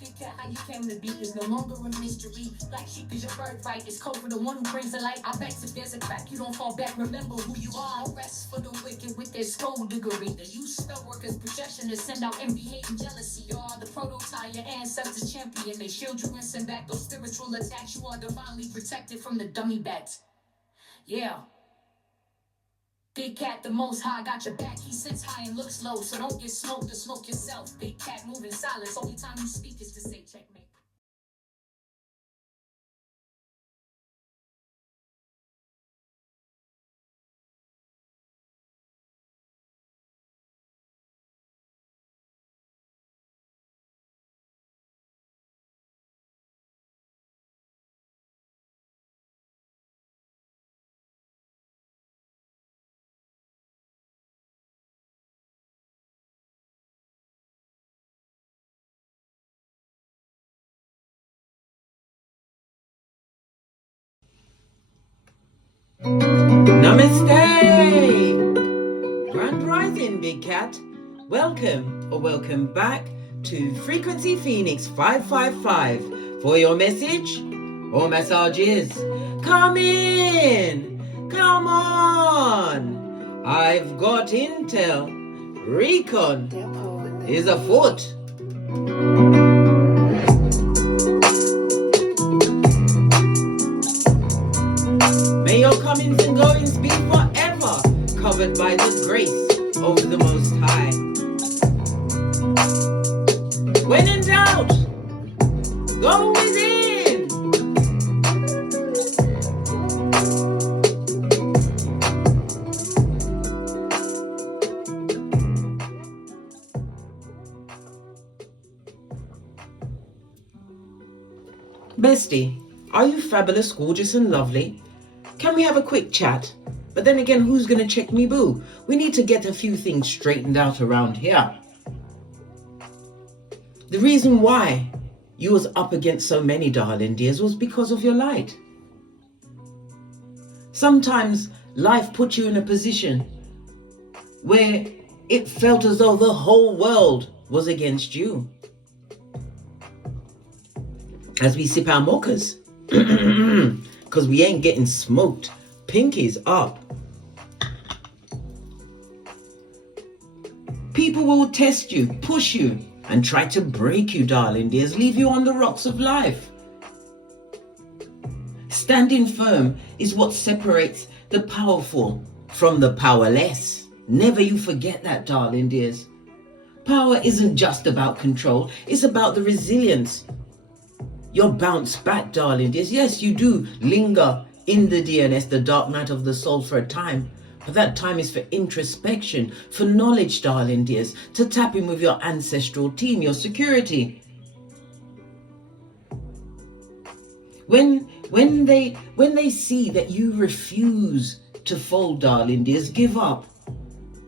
Big cat, how you came to be is no longer a mystery. Black sheep is your birthright. It's code for the one who brings the light. I bet if there's a crack, you don't fall back. Remember who you are. No rest for the wicked with their skullduggery. The use spell workers' projection to send out envy, hate, and jealousy. You are the prototype, your ancestors champion. They shield you and send back those spiritual attacks. You are divinely protected from the dummy bats. Yeah. Big cat, the most high, got your back. He sits high and looks low, so don't get smoked or smoke yourself. Big cat, moving silence. Only time you speak is to say checkmate. Namaste! Grand Rising, Big Cat. Welcome back to Frequency Phoenix 555 for your message or messages. Come in! Come on! I've got intel. Recon is afoot. May your comings and goings be forever covered by the grace of the Most High. When in doubt, go within. Bestie, are you fabulous, gorgeous, and lovely? Can we have a quick chat? But then again, who's going to check me, boo? We need to get a few things straightened out around here. The reason why you was up against so many, darling dears, was because of your light. Sometimes life put you in a position where it felt as though the whole world was against you. As we sip our mochas, because we ain't getting smoked. Pinkies up. People will test you, push you, and try to break you, darling dears, leave you on the rocks of life. Standing firm is what separates the powerful from the powerless. Never you forget that, darling dears. Power isn't just about control, it's about the resilience. Your bounce back, darling dears. Yes, you do linger in the DNS, the dark night of the soul, for a time. But that time is for introspection, for knowledge, darling dears, to tap in with your ancestral team, your security. When they see that you refuse to fold, darling dears, give up.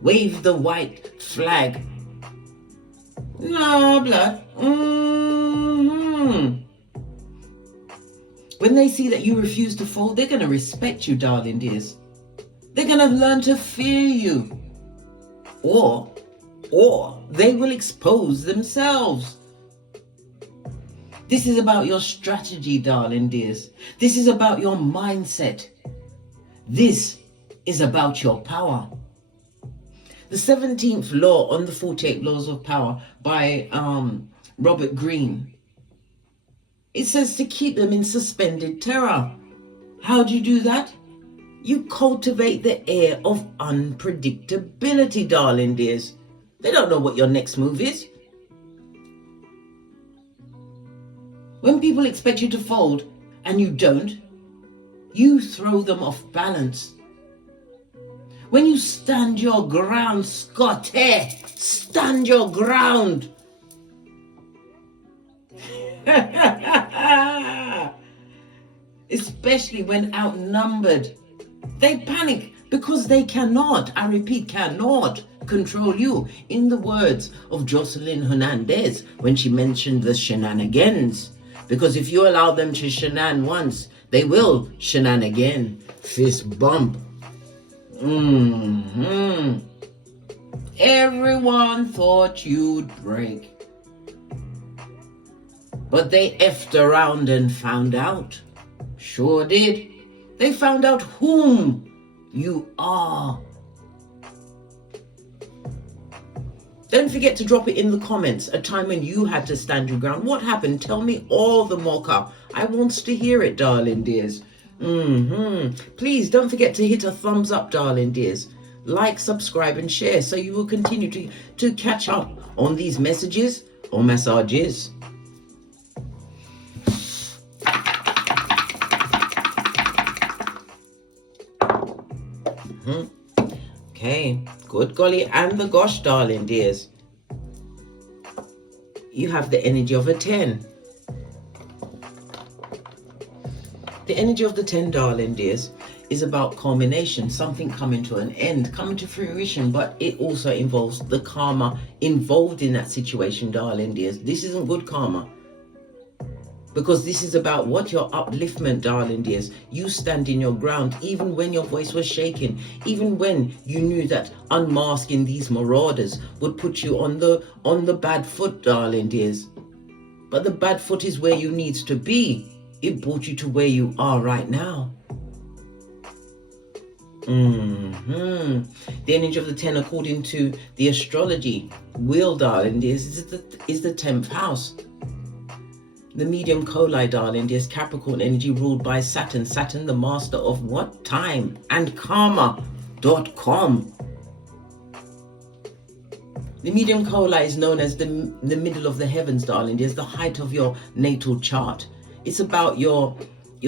Wave the white flag. No, blood. When they see that you refuse to fold, they're going to respect you, darling dears. They're going to learn to fear you. Or they will expose themselves. This is about your strategy, darling dears. This is about your mindset. This is about your power. The 17th law on the 48 laws of power by Robert Greene. It says to keep them in suspended terror. How do you do that? You cultivate the air of unpredictability, darling dears. They don't know what your next move is. When people expect you to fold and you don't, you throw them off balance. When you stand your ground, Scotty, stand your ground. Especially when outnumbered. They panic because they cannot, I repeat, cannot control you. In the words of Jocelyn Hernandez when she mentioned the shenanigans. Because if you allow them to shenan once, they will shenan again. Fist bump. Everyone thought you'd break. But they effed around and found out. Sure did. They found out whom you are. Don't forget to drop it in the comments, a time when you had to stand your ground. What happened? Tell me all the mocha. I wants to hear it, darling dears. Please don't forget to hit a thumbs up, darling dears. Like, subscribe and share so you will continue to catch up on these messages or massages. Okay, good golly and the gosh, darling dears. You have the energy of a 10. The energy of the 10, darling dears, is about culmination, something coming to an end, coming to fruition, but it also involves the karma involved in that situation, darling dears. This isn't good karma. Because this is about what? Your upliftment, darling dears. You standing your ground, even when your voice was shaking, even when you knew that unmasking these marauders would put you on the bad foot, darling dears. But the bad foot is where you needs to be. It brought you to where you are right now. The energy of the 10, according to the astrology wheel, darling dears, is the 10th house. The medium coli, darling dears, Capricorn energy ruled by Saturn. Saturn, the master of what? Time and karma.com. The medium coli is known as the middle of the heavens, darling dears, the height of your natal chart. It's about your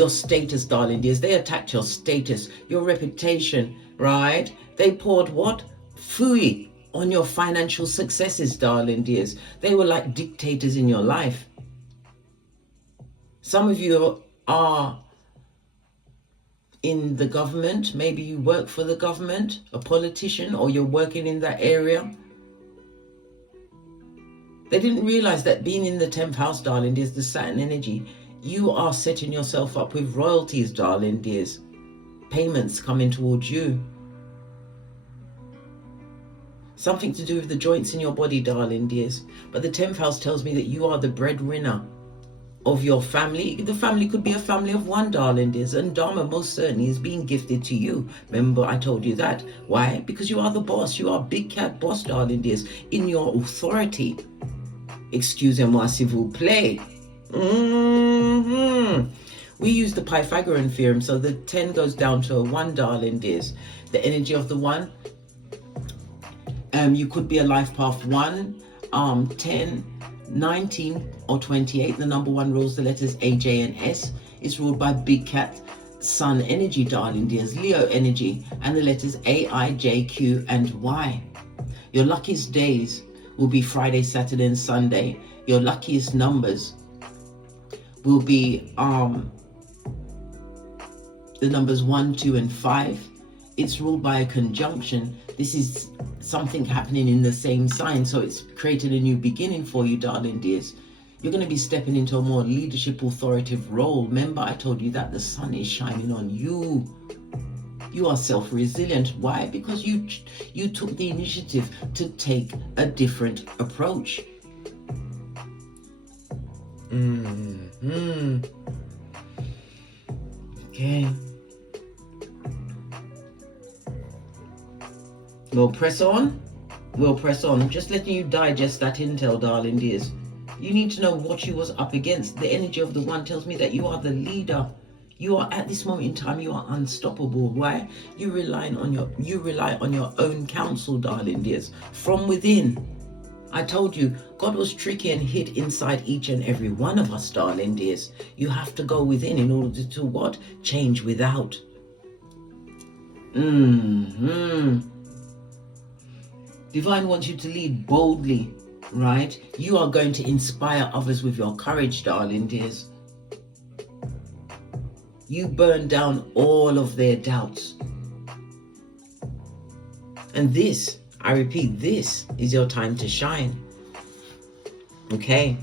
status, darling dears. They attacked your status, your reputation, right? They poured what? Fooey on your financial successes, darling dears. They were like dictators in your life. Some of you are in the government. Maybe you work for the government, a politician, or you're working in that area. They didn't realize that being in the 10th house, darling dears, the Saturn energy, you are setting yourself up with royalties, darling dears. Payments coming towards you. Something to do with the joints in your body, darling dears. But the 10th house tells me that you are the breadwinner of your family. The family could be a family of one, darling dears, and Dharma most certainly is being gifted to you. Remember, I told you that. Why? Because you are the boss. You are big cat boss, darling dears, in your authority. Excusez-moi s'il vous plaît. We use the Pythagorean theorem, so the 10 goes down to a 1, darling dears. The energy of the 1, you could be a life path 1, 10, 19 or 28. The number 1 rules the letters A, J and S. It's ruled by big cat sun energy, darling dears, Leo energy, and the letters A, I, J, Q and Y. Your luckiest days will be Friday, Saturday and Sunday. Your luckiest numbers will be the numbers 1, 2 and 5. It's ruled by a conjunction. This is something happening in the same sign, so it's created a new beginning for you, darling dears. You're going to be stepping into a more leadership, authoritative role. Remember, I told you that the sun is shining on you. You are self-resilient. Why? Because you took the initiative to take a different approach. Okay. We'll press on. We'll press on. I'm just letting you digest that intel, darling dears. You need to know what you was up against. The energy of the 1 tells me that you are the leader. You are, at this moment in time, you are unstoppable. Why? You rely on your own counsel, darling dears, from within. I told you, God was tricky and hid inside each and every one of us, darling dears. You have to go within in order to what? Change without. Divine wants you to lead boldly, right? You are going to inspire others with your courage, darling dears. You burn down all of their doubts. And this, I repeat, this is your time to shine. Okay?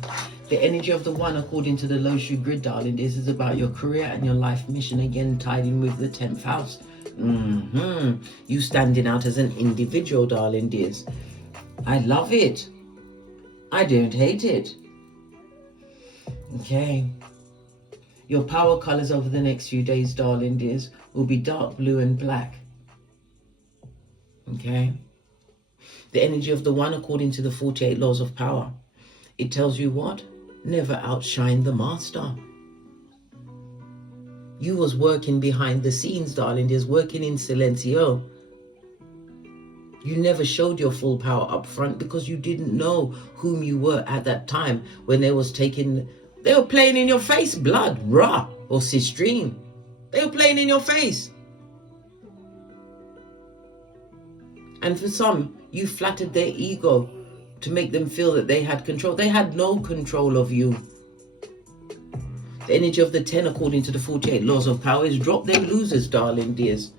The energy of the 1, according to the low shoe grid, darling, this is about your career and your life mission, again tied in with the 10th house. You standing out as an individual, darling dears. I love it. I don't hate it. Okay. Your power colors over the next few days, darling dears, will be dark blue and black. Okay. The energy of the one, according to the 48 laws of power, it tells you what? Never outshine the master. You was working behind the scenes, darling dears, working in silencio. You never showed your full power up front because you didn't know whom you were at that time when they were playing in your face, blood, Ra, or Sistrine. They were playing in your face. And for some, you flattered their ego to make them feel that they had control. They had no control of you. The energy of the 10, according to the 48 laws of power, is drop them losers, darling dears.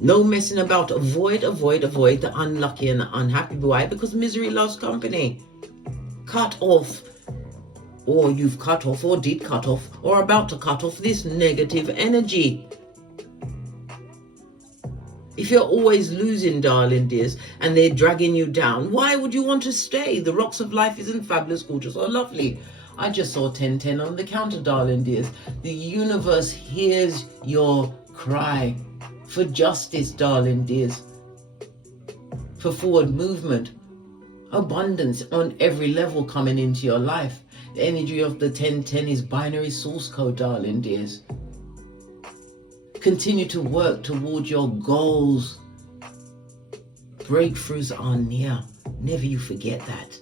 No messing about. Avoid the unlucky and the unhappy. Why? Because misery loves company. Cut off, or you've cut off, or did cut off, or about to cut off this negative energy. If you're always losing, darling dears, and they're dragging you down, why would you want to stay? The rocks of life isn't fabulous, gorgeous, or lovely. I just saw 1010 on the counter, darling dears. The universe hears your cry for justice, darling dears, for forward movement, abundance on every level coming into your life. The energy of the 1010 is binary source code, darling dears. Continue to work towards your goals. Breakthroughs are near. Never you forget that.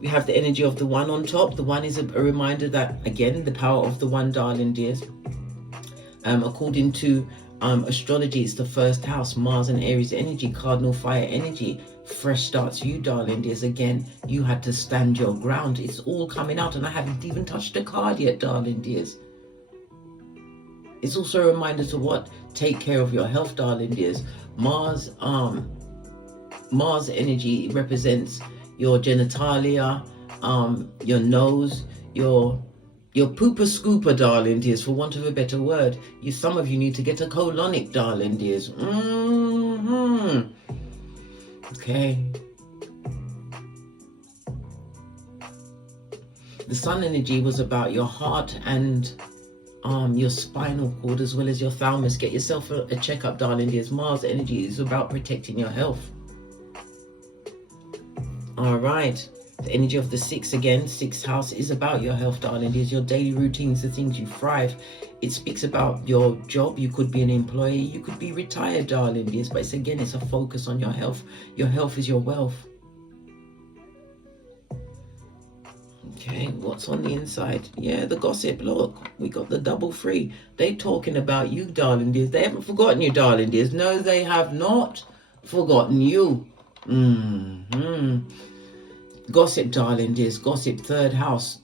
We have the energy of the one on top. The one is a reminder that, again, the power of the one, darling dears. According to astrology, it's the first house, Mars and Aries energy, cardinal fire energy. Fresh starts, you darling dears. Again, you had to stand your ground. It's all coming out, and I haven't even touched a card yet, darling dears. It's also a reminder to what? Take care of your health, darling dears. Mars energy represents your genitalia, your nose, your pooper scooper, darling dears, for want of a better word. Some of you need to get a colonic, darling dears. Okay. The sun energy was about your heart and your spinal cord, as well as your thalamus. Get yourself a checkup, darling dears. Mars energy is about protecting your health. All right. The energy of the 6 again, 6th house, is about your health, darling dears. Your daily routines, the things you thrive. It speaks about your job. You could be an employee. You could be retired, darling dears. But it's a focus on your health. Your health is your wealth. Okay, what's on the inside? Yeah, the gossip. Look, we got the double 3. They talking about you, darling dears. They haven't forgotten you, darling dears. No, they have not forgotten you. Gossip, darling dears. Gossip, 3rd house.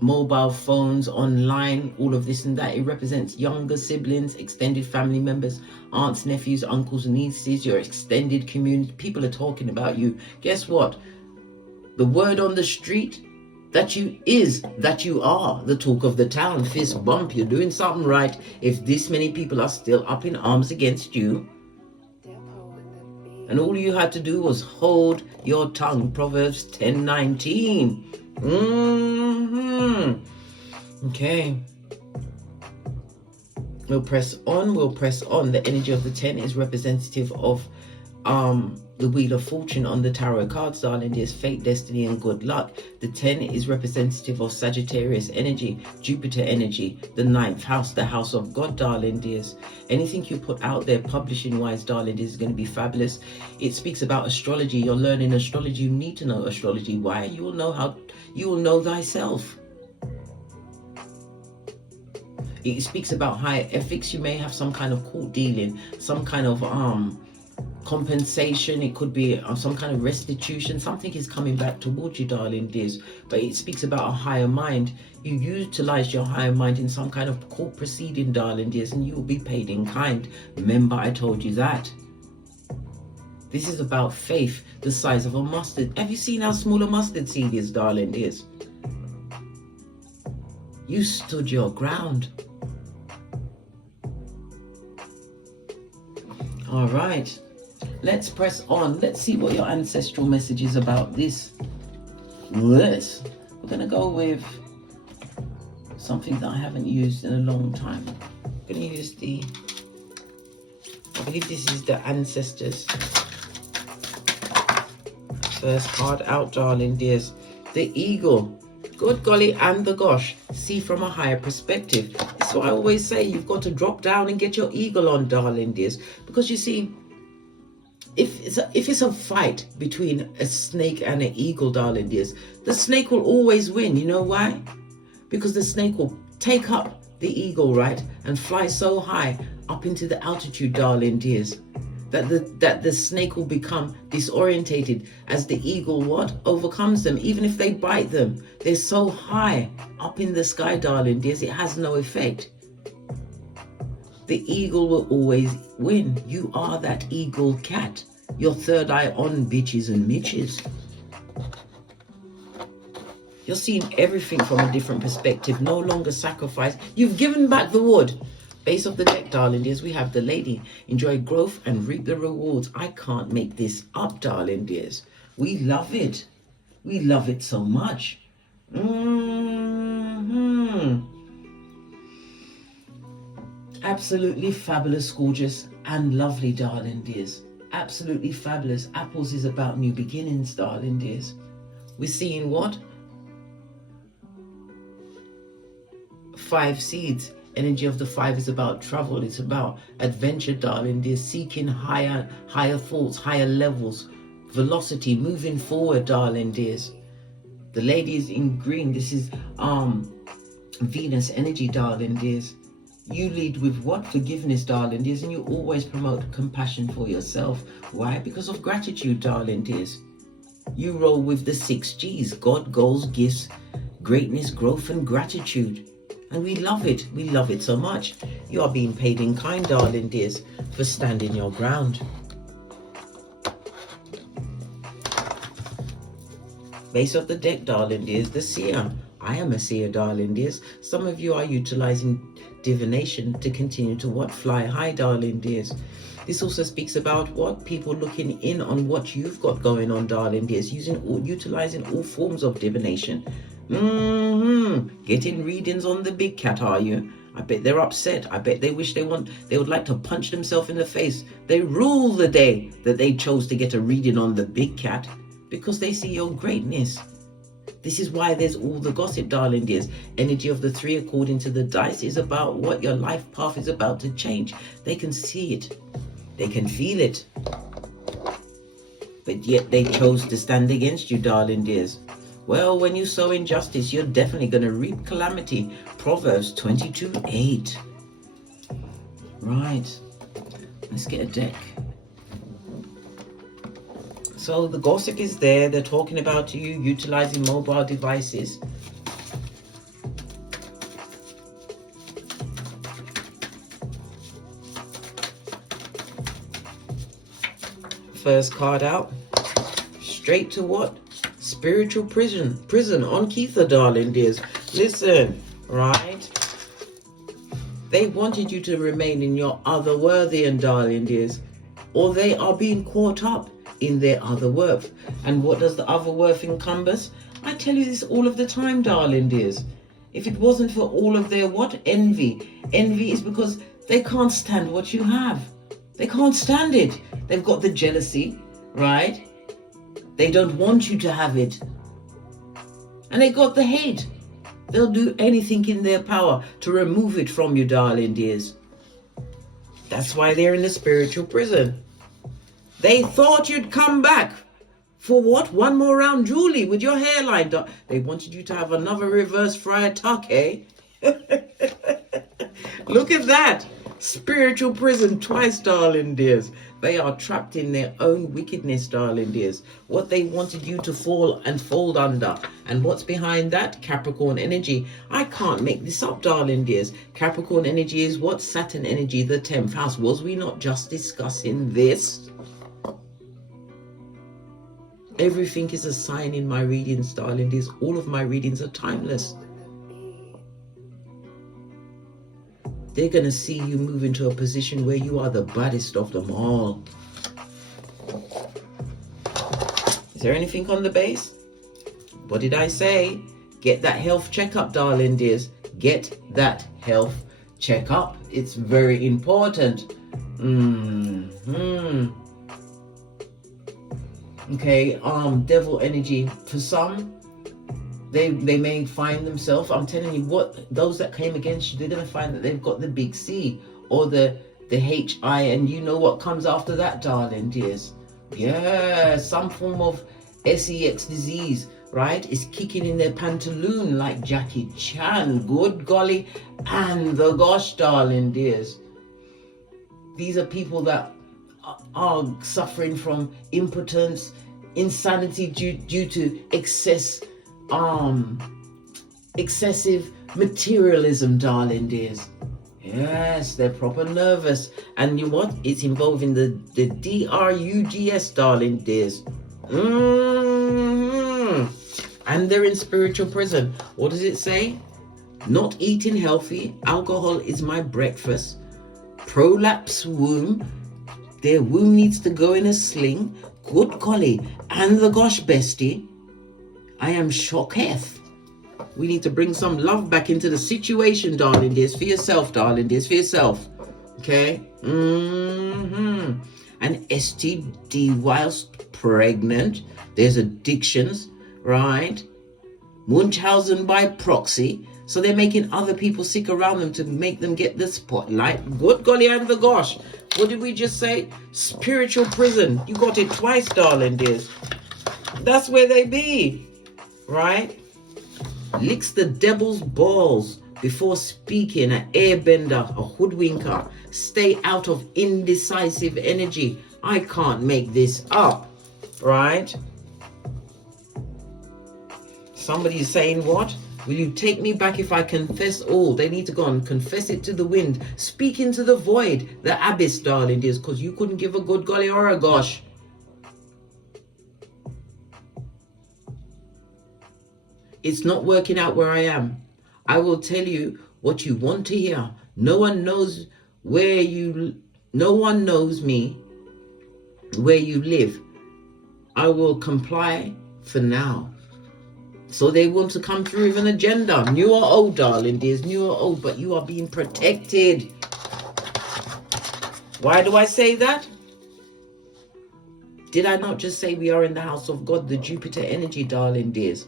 Mobile phones, online, all of this and that. It represents younger siblings, extended family members, aunts, nephews, uncles, nieces, your extended community. People are talking about you. Guess what? The word on the street that you are the talk of the town. Fist bump. You're doing something right if this many people are still up in arms against you. And all you had to do was hold your tongue. Proverbs 10:19. Okay. We'll press on. The energy of the 10 is representative of the Wheel of Fortune on the tarot cards, darling dears. Fate, destiny, and good luck. The 10 is representative of Sagittarius energy, Jupiter energy, the 9th house, the house of God, darling dears. Anything you put out there publishing wise, darling dears, is going to be fabulous. It speaks about astrology. You're learning astrology. You need to know astrology. Why? You will know thyself. It speaks about higher ethics. You may have some kind of court dealing, some kind of compensation. It could be some kind of restitution. Something is coming back towards you, darling dears. But it speaks about a higher mind. You utilize your higher mind in some kind of court proceeding, darling dears, and you will be paid in kind. Remember, I told you that. This is about faith, the size of a mustard. Have you seen how small a mustard seed is, darling dears? You stood your ground. All right. Let's press on. Let's see what your ancestral message is about this. We're going to go with something that I haven't used in a long time. I'm going to use I believe this is the Ancestors. First card out, darling dears. The Eagle. Good golly and the gosh. See from a higher perspective. That's what I always say. You've got to drop down and get your eagle on, darling dears. Because you see, if it's a fight between a snake and an eagle, darling dears, the snake will always win. You know why? Because the snake will take up the eagle, right, and fly so high up into the altitude, darling dears, that the snake will become disorientated as the eagle overcomes them. Even if they bite them, they're so high up in the sky, darling dears, it has no effect. The eagle will always win. You are that eagle cat. Your third eye on, bitches and mitches. You're seeing everything from a different perspective. No longer sacrifice. You've given back the wood. Base of the deck, darling dears, we have the Lady. Enjoy growth and reap the rewards. I can't make this up, darling dears. We love it. We love it so much. Absolutely fabulous, gorgeous, and lovely, darling dears. Absolutely fabulous. Apples is about new beginnings, darling dears. We're seeing what? 5 seeds. Energy of the 5 is about travel. It's about adventure, darling dear. Seeking higher thoughts, higher levels, velocity, moving forward, darling dears. The Lady is in green. This is Venus energy, darling dears. You lead with what? Forgiveness, darling dears, and you always promote compassion for yourself. Why? Because of gratitude, darling dears. You roll with the 6 G's: God, goals, gifts, greatness, growth, and gratitude. And we love it. We love it so much. You are being paid in kind, darling dears, for standing your ground. Base of the deck, darling dears, the Seer. I am a seer, darling dears. Some of you are utilizing divination to continue to what? Fly high, darling dears. This also speaks about what? People looking in on what you've got going on, darling dears, utilizing all forms of divination. Getting readings on the big cat, are you? I bet they're upset. I bet they wish they would like to punch themselves in the face. They rule the day that they chose to get a reading on the big cat, because they see your greatness. This is why there's all the gossip, darling dears. Energy of the 3, according to the dice, is about what your life path is about to change. They can see it. They can feel it. But yet they chose to stand against you, darling dears. Well, when you sow injustice, you're definitely going to reap calamity. Proverbs 22:8. Right. Let's get a deck. So the gossip is there. They're talking about you utilizing mobile devices. First card out. Straight to what? Spiritual prison. Prison on Keitha, darling dears. Listen, right? They wanted you to remain in your otherworthy, darling dears, or they are being caught up in their other worth. And what does the other worth encompass? I tell you this all of the time, darling dears. If it wasn't for all of their what? Envy. Envy is because they can't stand what you have. They can't stand it. They've got the jealousy, right? They don't want you to have it. And they got the hate. They'll do anything in their power to remove it from you, darling dears. That's why they're in the spiritual prison. They thought you'd come back for what? One more round, Julie, with your hairline. They wanted you to have another reverse friar tuck, eh? Look at that. Spiritual prison twice, darling dears. They are trapped in their own wickedness, darling dears. What they wanted you to fall and fold under. And what's behind that? Capricorn energy. I can't make this up, darling dears. Capricorn energy is what? Saturn energy, the 10th house. Was we not just discussing this? Everything is a sign in my readings, darling dears. All of my readings are timeless. They're going to see you move into a position where you are the baddest of them all. Is there anything on the base? What did I say? Get that health checkup, darling dears. Get that health checkup. It's very important. Okay, devil energy. For some, they may find themselves, I'm telling you what, those that came against you, they're going to find that they've got the big C or the HI, and you know what comes after that, darling dears. Yeah, some form of sex disease, right, is kicking in their pantaloon like Jackie Chan. Good golly, and the gosh, darling dears. These are people that are suffering from impotence, insanity due to excessive materialism, darling dears. Yes, they're proper nervous. And you know what? It's involving the drugs, darling dears. And they're in spiritual prison. What does it say? Not eating healthy. Alcohol is my breakfast. Prolapse womb. Their womb needs to go in a sling. Good golly. And the gosh, bestie. I am shocketh. We need to bring some love back into the situation, darling dears. For yourself, darling dears. For yourself. Okay? And STD whilst pregnant. There's addictions, right? Munchausen by proxy. So they're making other people sick around them to make them get the spotlight. Good golly and the gosh. What did we just say? Spiritual prison. You got it twice, darling dears. That's where they be. Right? Licks the devil's balls before speaking. An airbender, a hoodwinker. Stay out of indecisive energy. I can't make this up. Right? Somebody's saying what? Will you take me back if I confess all? They need to go and confess it to the wind. Speak into the void, the abyss, darling dears, because you couldn't give a good golly or a gosh. It's not working out where I am. I will tell you what you want to hear. No one knows me where you live. I will comply for now. So they want to come through with an agenda. New or old, darling dears, new or old, but you are being protected. Why do I say that? Did I not just say we are in the house of God, the Jupiter energy, darling dears?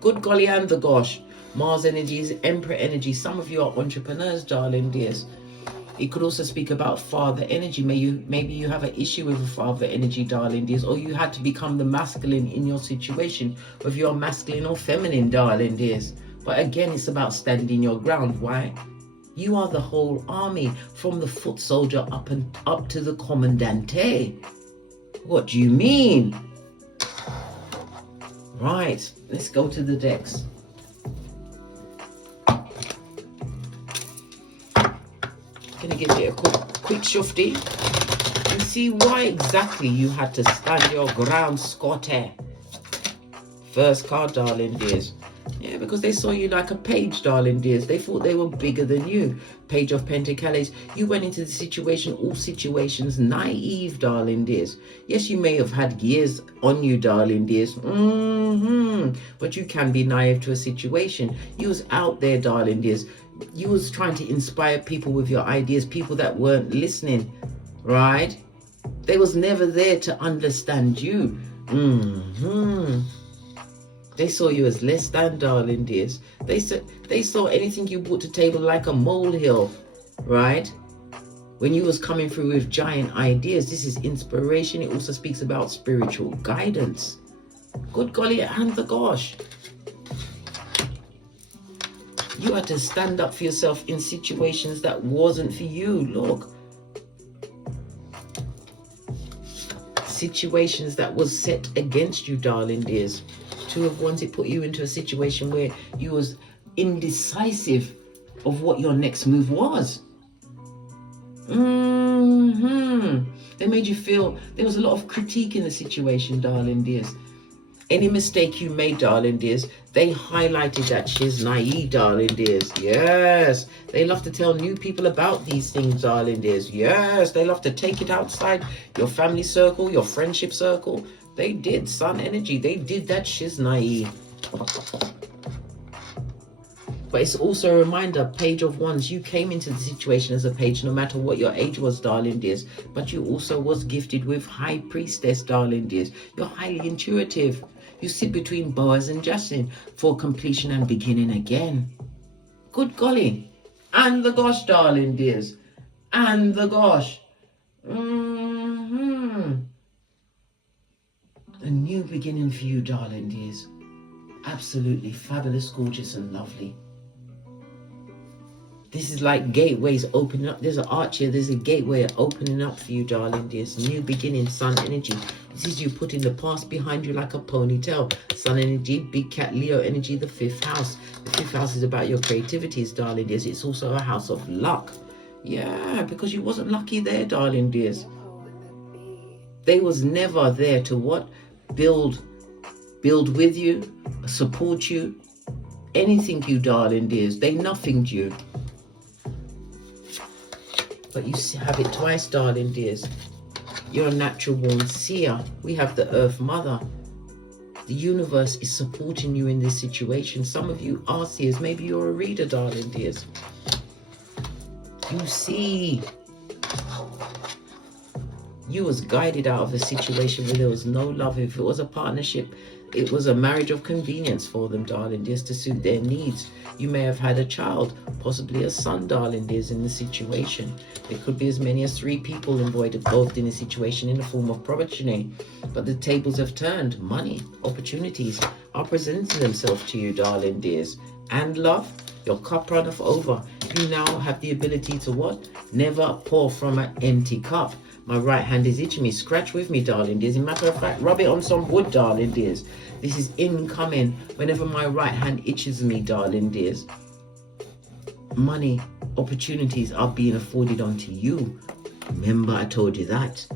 Good golly and the gosh. Mars energy is Emperor energy. Some of you are entrepreneurs, darling dears. It could also speak about father energy. Maybe you have an issue with a father energy, darling dears, or you had to become the masculine in your situation, whether you're masculine or feminine, darling dears. But again, it's about standing your ground. Why? You are the whole army, from the foot soldier up to the commandante. What do you mean? Right, let's go to the decks. Gonna give you a quick shufty and see why exactly you had to stand your ground, Scotty. First card, darling dears. Yeah, because they saw you like a page, darling dears. They thought they were bigger than you. Page of Pentacles. You went into the situation, all situations, naive, darling dears. Yes, you may have had years on you, darling dears. But you can be naive to a situation. You was out there, darling dears. You was trying to inspire people with your ideas, people that weren't listening, right? They was never there to understand you. They saw you as less than, darling dears. They saw anything you brought to table like a molehill, right? When you was coming through with giant ideas, this is inspiration. It also speaks about spiritual guidance. Good golly and the gosh. You had to stand up for yourself in situations that wasn't for you. Look. Situations that was set against you, darling dears. Two of Wands, it put you into a situation where you was indecisive of what your next move was. They made you feel there was a lot of critique in the situation, darling dears. Any mistake you made, darling dears, they highlighted that she's naive, darling dears. Yes. They love to tell new people about these things, darling dears. Yes. They love to take it outside your family circle, your friendship circle. They did, sun energy. They did that she's naive. But it's also a reminder, Page of Wands, you came into the situation as a page, no matter what your age was, darling dears. But you also was gifted with High Priestess, darling dears. You're highly intuitive. You sit between Boaz and Justin for completion and beginning again. Good golly. And the gosh, darling dears. And the gosh. A new beginning for you, darling dears. Absolutely fabulous, gorgeous and lovely. This is like gateways opening up. There's an arch here. There's a gateway opening up for you, darling dears. New beginning, sun energy. This is you putting the past behind you like a ponytail. Sun energy, big cat, Leo energy, the 5th house. The 5th house is about your creativities, darling dears. It's also a house of luck. Yeah, because you wasn't lucky there, darling dears. They was never there to what? Build with you, support you. Anything, you darling dears. They nothinged you. But you have it twice, darling dears. You're a natural born seer. We have the Earth Mother. The universe is supporting you in this situation. Some of you are seers. Maybe you're a reader, darling dears. You see. You was guided out of a situation where there was no love. If it was a partnership, it was a marriage of convenience for them, darling dears, to suit their needs. You may have had a child, possibly a son, darling dears, in the situation. There could be as many as 3 people involved in a situation in the form of progeny. But the tables have turned. Money, opportunities are presenting themselves to you, darling dears. And love, your cup runneth over. You now have the ability to what? Never pour from an empty cup. My right hand is itching me. Scratch with me, darling dears. As a matter of fact, rub it on some wood, darling dears. This is incoming whenever my right hand itches me, darling dears. Money, opportunities are being afforded onto you. Remember, I told you that.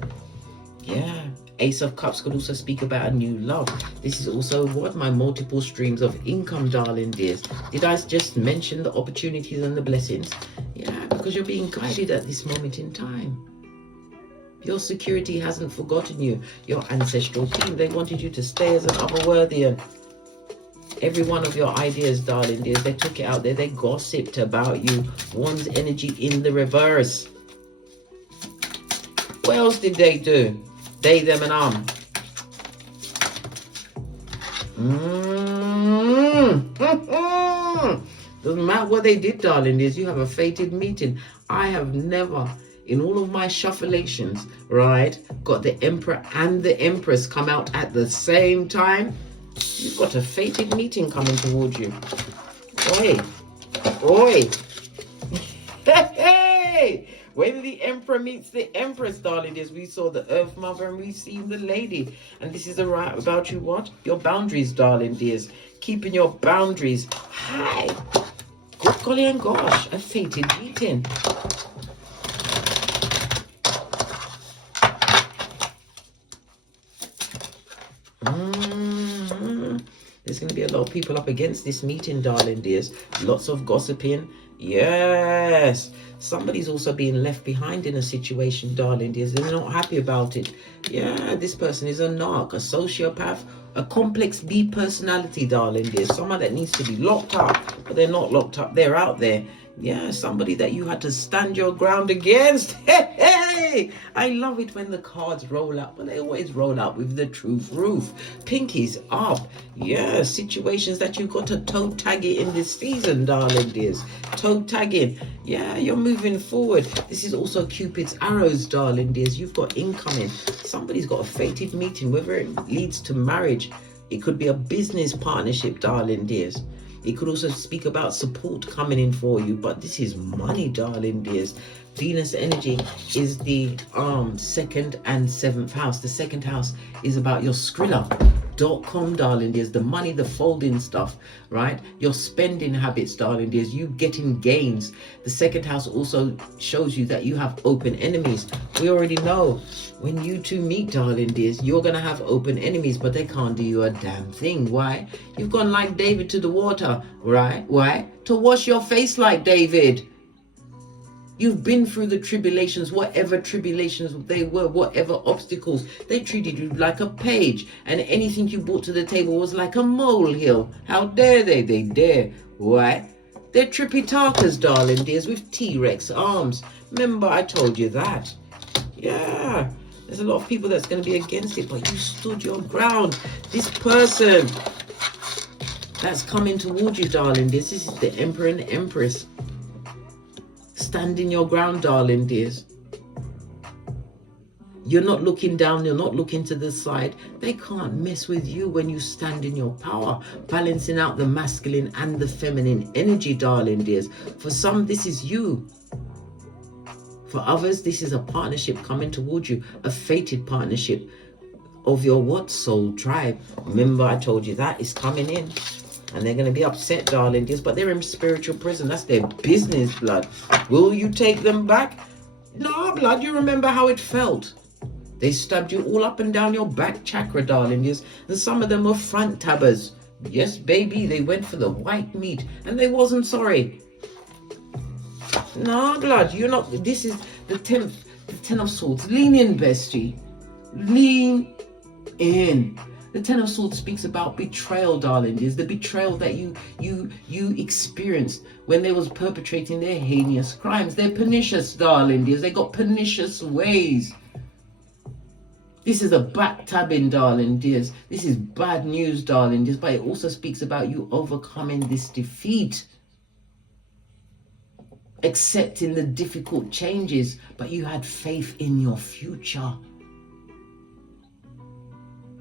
Yeah. Ace of Cups could also speak about a new love. This is also what? My multiple streams of income, darling dears. Did I just mention the opportunities and the blessings? Yeah, because you're being guided at this moment in time. Your security hasn't forgotten you. Your ancestral team, they wanted you to stay as an otherworthian. Every one of your ideas, darling dears, they took it out there. They gossiped about you. One's energy in the reverse. What else did they do? They, them, and Doesn't matter what they did, darling dears. You have a fated meeting. I have never, in all of my shufflations, right, got the Emperor and the Empress come out at the same time. You've got a fated meeting coming towards you. Oi. Oi. Hey. When the Emperor meets the Empress, darling dears, we saw the Earth Mother and we see the Lady. And this is about you what? Your boundaries, darling dears. Keeping your boundaries high. Good golly and gosh, a fated meeting. There's going to be a lot of people up against this meeting, darling dears. Lots of gossiping. Yes. Somebody's also being left behind in a situation, darling dears. They're not happy about it. Yeah, this person is a narc, a sociopath, a complex B personality, darling dears. Someone that needs to be locked up, but they're not locked up. They're out there. Yeah, somebody that you had to stand your ground against. Hey, I love it when the cards roll out, but they always roll out with the truth roof. Pinkies up. Yeah, situations that you got to toe tag it in this season, darling dears. Toe tagging. Yeah, you're moving forward. This is also Cupid's arrows, darling dears. You've got incoming. Somebody's got a fated meeting, whether it leads to marriage. It could be a business partnership, darling dears. It could also speak about support coming in for you, but this is money, darling dears. Venus energy is the 2nd and 7th house. The 2nd house is about your Skrilla. Ancestral.com, darling dears. The money, the folding stuff, right? Your spending habits, darling dears. You getting gains. The second house also shows you that you have open enemies. We already know when you two meet, darling dears, you're going to have open enemies, but they can't do you a damn thing. Why? You've gone like David to the water, right? Why? To wash your face like David. You've been through the tribulations, whatever tribulations they were, whatever obstacles. They treated you like a page, and anything you brought to the table was like a molehill. How dare they? They dare. Why? They're trippy talkers, darling dears, with T-Rex arms. Remember, I told you that. Yeah. There's a lot of people that's going to be against it, but you stood your ground. This person that's coming towards you, darling dears, this is the Emperor and the Empress. Stand in your ground, darling dears. You're not looking down, you're not looking to the side. They can't mess with you when you stand in your power, balancing out the masculine and the feminine energy, darling dears. For some, this is you. For others, this is a partnership coming towards you, a fated partnership of your what? Soul tribe. Remember, I told you that is coming in. And they're going to be upset, darling dears, but they're in spiritual prison. That's their business, blood. Will you take them back? No, blood, you remember how it felt. They stabbed you all up and down your back chakra, darling dears. And some of them were front tabbers. Yes, baby, they went for the white meat. And they wasn't sorry. No, blood, you're not. This is the 10 of Swords. Lean in, bestie. Lean in. The Ten of Swords speaks about betrayal, darling. Is the betrayal that you experienced when they was perpetrating their heinous crimes. They're pernicious, darling. They got pernicious ways. This is a backstabbing, darling dears. This is bad news, darling dears. But it also speaks about you overcoming this defeat, accepting the difficult changes, but you had faith in your future.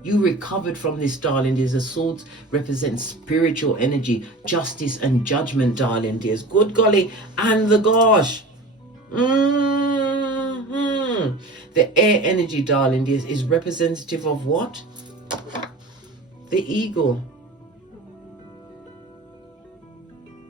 You recovered from this, darling dears. The swords represent spiritual energy, justice and judgment, darling dears. Good golly and the gosh. The air energy, darling dears, is representative of what? The eagle.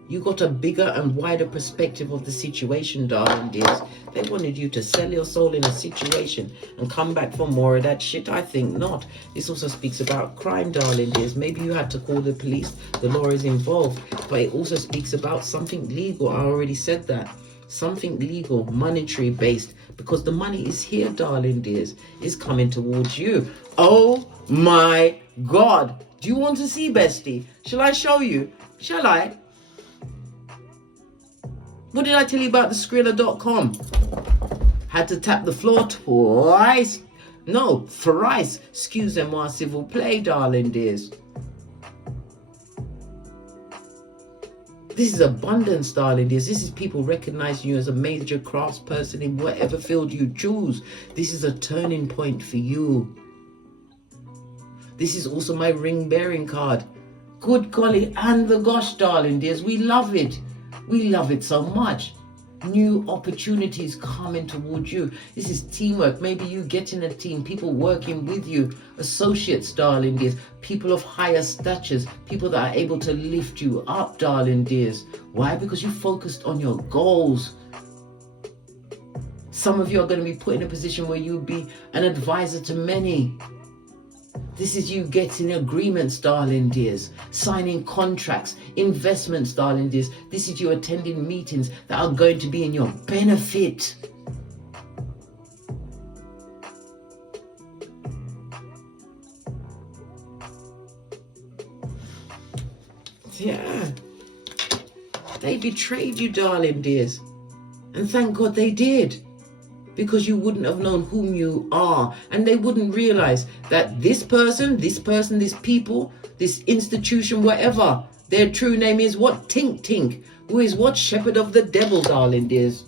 You got a bigger and wider perspective of the situation, darling dears. They wanted you to sell your soul in a situation and come back for more of that shit. I think not. This also speaks about crime, darling dears. Maybe you had to call the police. The law is involved. But it also speaks about something legal. I already said that. Something legal, monetary based. Because the money is here, darling dears. It's coming towards you. Oh my God. Do you want to see, bestie? Shall I show you? Shall I? What did I tell you about the Skrilla.com? Had to tap the floor twice. No, thrice. Excusez-moi, s'il vous plaît, darling dears. This is abundance, darling dears. This is people recognizing you as a major craftsperson in whatever field you choose. This is a turning point for you. This is also my ring bearing card. Good golly and the gosh, darling dears. We love it. We love it so much. New opportunities coming towards you. This is teamwork. Maybe you get in a team, people working with you, associates, darling dears, people of higher statures, people that are able to lift you up, darling dears. Why? Because you focused on your goals. Some of you are going to be put in a position where you'll be an advisor to many. This is you getting agreements, darling dears, signing contracts, investments, darling dears. This is you attending meetings that are going to be in your benefit. Yeah. They betrayed you, darling dears. And thank God they did. Because you wouldn't have known whom you are. And they wouldn't realize that this person, these people, this institution, whatever, their true name is what? Tink Tink. Who is what? Shepherd of the devil, darling dears.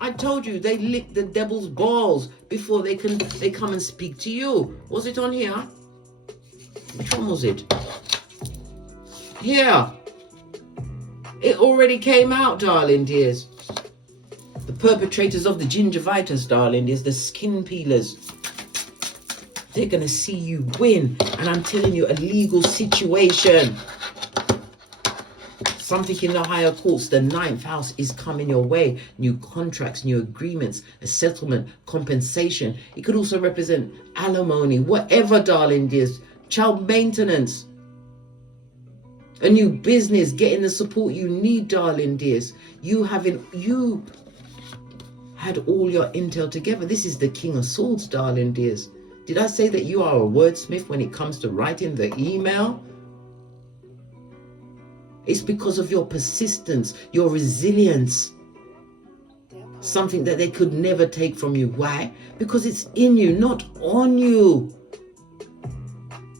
I told you, they lick the devil's balls before they come and speak to you. Was it on here? Which one was it? Yeah. It already came out, darling dears. The perpetrators of the gingivitis, darling, is the skin peelers. They're going to see you win. And I'm telling you, a legal situation. Something in the higher courts, the 9th house is coming your way. New contracts, new agreements, a settlement, compensation. It could also represent alimony, whatever, darling dears. Child maintenance. A new business, getting the support you need, darling dears. You had all your intel together. This is the King of Swords, darling dears. Did I say that you are a wordsmith when it comes to writing the email? It's because of your persistence, your resilience. Something that they could never take from you. Why? Because it's in you, not on you.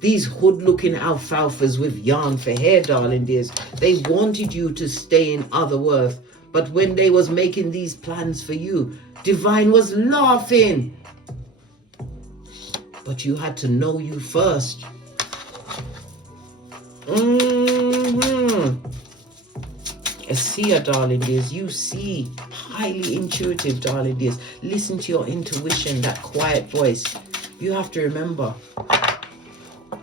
These hood-looking alfalfas with yarn for hair, darling dears, they wanted you to stay in Otherworth. But when they was making these plans for you, Divine was laughing. But you had to know you first. A seer, darling dears. You see. Highly intuitive, darling dears. Listen to your intuition, that quiet voice. You have to remember,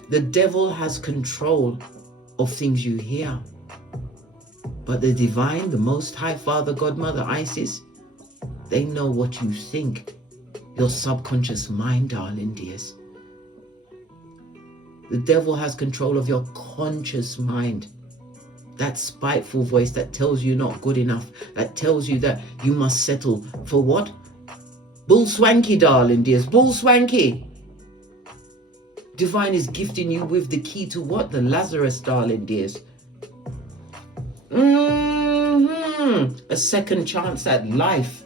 the devil has control of things you hear. But the divine, the Most High Father, God, Mother, Isis, they know what you think. Your subconscious mind, darling dears. The devil has control of your conscious mind. That spiteful voice that tells you not good enough, that tells you that you must settle for what? Bull swanky, darling dears, bull swanky. Divine is gifting you with the key to what? The Lazarus, darling dears. A second chance at life.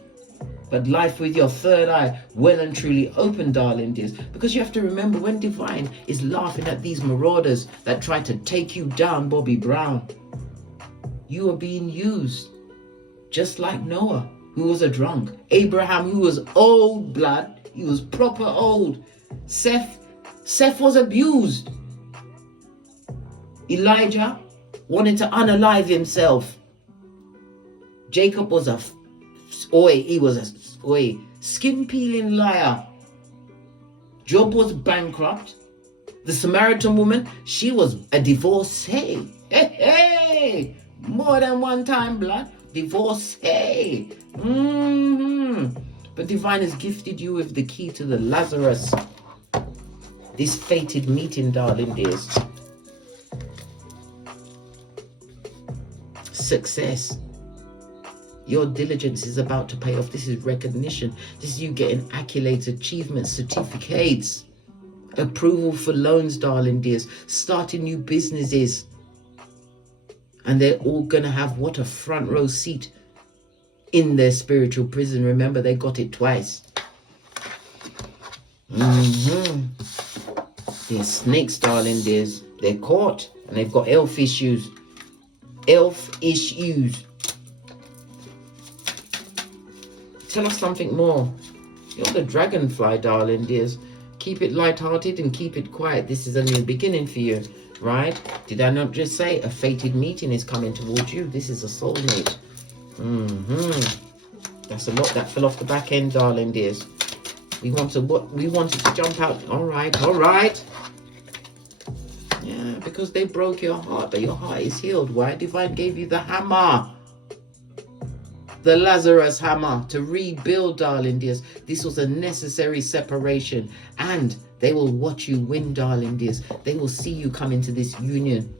But life with your third eye well and truly open, darling dears. Because you have to remember, when Divine is laughing at these marauders that try to take you down, Bobby Brown, you are being used. Just like Noah, who was a drunk. Abraham, who was old blood. He was proper old. Seth was abused. Elijah wanted to unalive himself. Jacob was skin peeling liar. Job was bankrupt. The Samaritan woman, she was a divorcee. Hey, more than one time, blood. Divorcee. But Divine has gifted you with the key to the Lazarus. This fated meeting, darling dears. Success. Your diligence is about to pay off. This is recognition. This is you getting accolades, achievements, certificates, approval for loans, darling dears, starting new businesses. And they're all going to have what? A front row seat in their spiritual prison. Remember, they got it twice. They're snakes, darling dears. They're caught and they've got elf issues. Elf issues. Tell us something more. You're the dragonfly, darling dears. Keep it light-hearted and keep it quiet. This is a new beginning for you, right? Did I not just say a fated meeting is coming towards you? This is a soulmate. That's a lot that fell off the back end, darling dears. We wanted to jump out. All right. Yeah, because they broke your heart, but your heart is healed. Why? Divine gave you the hammer. The Lazarus hammer to rebuild, darling dears. This was a necessary separation, and they will watch you win, darling dears. They will see you come into this union,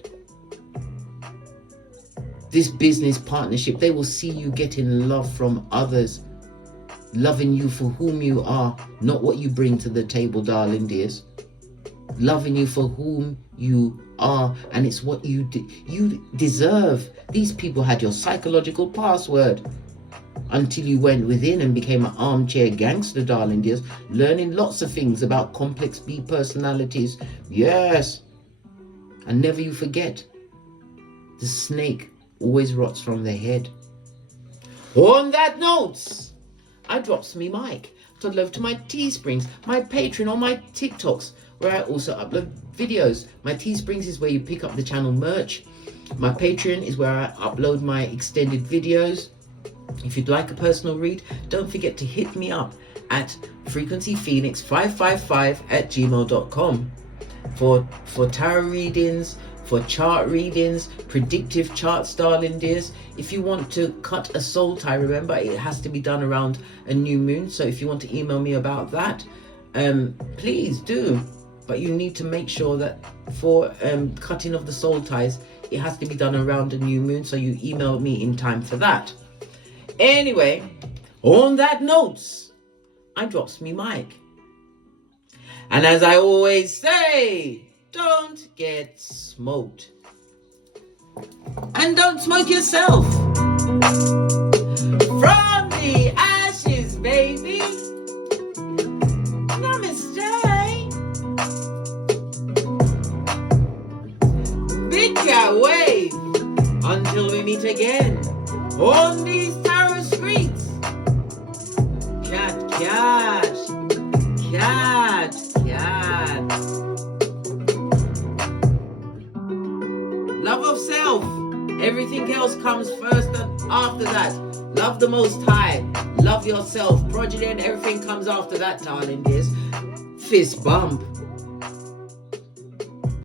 this business partnership. They will see you getting love from others, loving you for whom you are, not what you bring to the table, darling dears. Loving you for whom you are, and it's what you deserve. These people had your psychological password until you went within and became an armchair gangster, darling dears, learning lots of things about complex B personalities. Yes. And never you forget, the snake always rots from the head. On that note, I drops me mic. Toddle over to my Teesprings, my Patreon, or my TikToks, where I also upload videos. My Teesprings is where you pick up the channel merch. My Patreon is where I upload my extended videos. If you'd like a personal read, don't forget to hit me up at frequencyphoenix555@gmail.com for tarot readings, for chart readings, predictive charts, darling dears. If you want to cut a soul tie, remember it has to be done around a new moon. So if you want to email me about that, please do. But you need to make sure that for cutting of the soul ties, it has to be done around a new moon. So you email me in time for that. Anyway, on that note, I drops me mic. And as I always say, don't get smoked. And don't smoke yourself. From the ashes, baby. Namaste. Big cat wave. Until we meet again on these tarot streets. Cat, cat. Cat, cat. Love of self. Everything else comes first and after that. Love the Most High. Love yourself. Progeny and everything comes after that, darling dears. Fist bump.